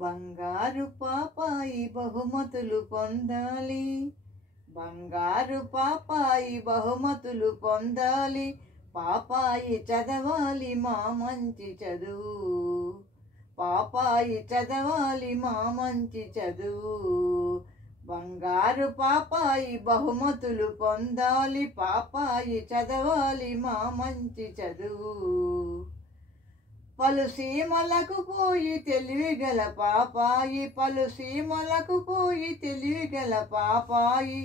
బంగారు పాపాయి బహుమతులు పొందాలి, బంగారు పాపాయి బహుమతులు పొందాలి, పాపాయి చదవాలి మా మంచి చదువు, పాపాయి చదవాలి మా మంచి చదువు. బంగారు పాపాయి బహుమతులు పొందాలి, పాపాయి చదవాలి మా మంచి చదువు. పలు సీమలకు పోయి తెలివిగల పాపాయి, పలు సీమలకు పోయి తెలివిగల పాపాయి,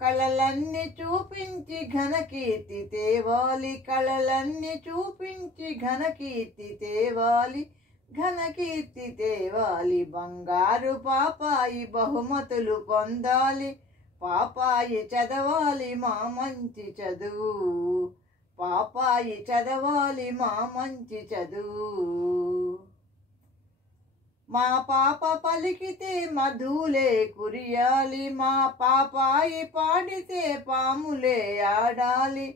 కళలన్నీ చూపించి ఘనకీర్తి తేవాలి, కళలన్నీ చూపించి ఘనకీర్తి తేవాలి, ఘనకీర్తి తేవాలి. బంగారు పాపాయి బహుమతులు పొందాలి, పాపాయి చదవాలి మా మంచి చదువు, పాపాయి చదవాలి మా మంచి చదువు. మా పాప పలికితే మధులే కురియాలి, మా పాపాయి పాడితే పాములే ఆడాలి,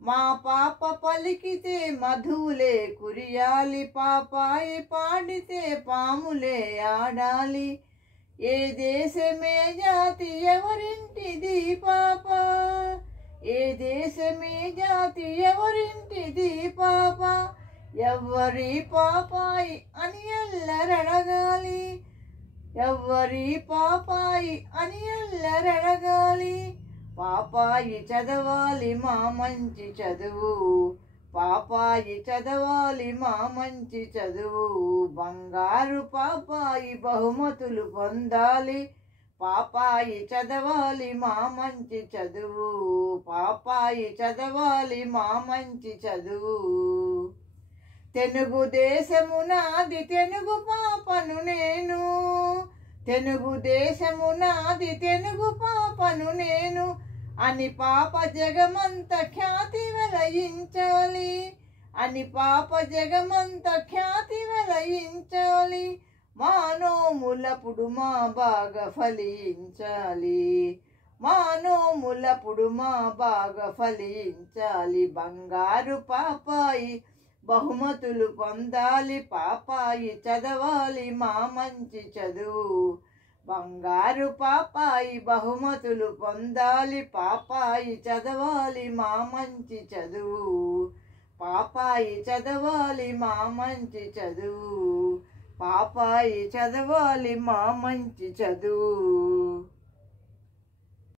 మా పాప పలికితే మధులే కురియాలి, పాపాయి పాడితే పాములే ఆడాలి. ఏ దేశమే జాతి ఎవరింటిది పాప, ఏ దేశమే జాతి ఎవరింటిది పాప, ఎవ్వరి పాపాయి అని ఎల్లరడగాలి, ఎవ్వరి పాపాయి అని ఎల్లరడగాలి. పాపాయి చదవాలి మా మంచి చదువు, పాపాయి చదవాలి మా మంచి చదువు. బంగారు పాపాయి బహుమతులు పొందాలి, పాపాయి చదవాలి మా మంచి చదువు, పాపాయి చదవాలి మా మంచి చదువు. తెలుగు దేశము నాది తెలుగు పాపను నేను, తెలుగు దేశము నాది తెలుగు పాపను నేను అని పాప జగమంత ఖ్యాతి వెలయించాలి, అని పాప జగమంత ఖ్యాతి వెలయించాలి. మా నోములప్పుడు మా బాగా ఫలించాలి, మా నోములప్పుడు మా బాగా ఫలించాలి. బంగారు పాపాయి బహుమతులు పొందాలి, పాపాయి చదవాలి మా మంచి చదువు, బంగారు పాపాయి బహుమతులు పొందాలి, పాపాయి చదవాలి మా మంచి చదువు, పాపాయి చదవాలి మా మంచి చదువు, పాపాయి చదవాలి మా మంచి చదువు.